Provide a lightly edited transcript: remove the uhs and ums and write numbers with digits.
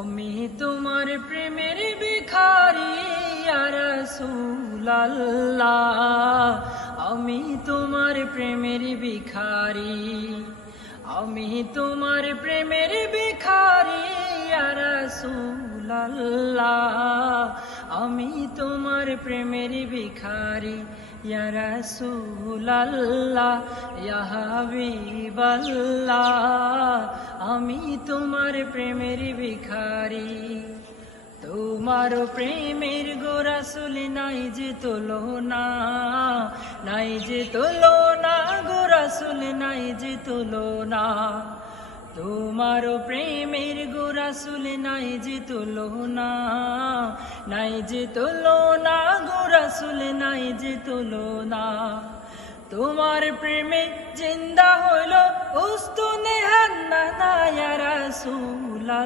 আমি তোমার প্রেমের ভিখারি ইয়া রাসূলুল্লাহ, আমি তোমার প্রেমের ভিখারি, আমি তোমার প্রেমের ভিখারি ইয়া রাসূলুল্লাহ, আমি তোমার প্রেমের ভিখারি ইয়া রাসূলুল্লাহ, ইয়া হাবিবাল্লাহ, আমি তোমার প্রেমের ভিখারি। তোমার প্রেমের গো রাসূল নাই যে তুলনা, নাই যে তুলনা গো রাসূল নাই যে তুলনা। তোমার প্রেমের গো রাসূল নাই যে তুলনা, নাই যে তুলনা গো রাসূল নাই যে তুলনা। তোমার প্রেমে জিন্দা হইল উস্তুনে হান্নানা ইয়া রাসূলুল্লাহ।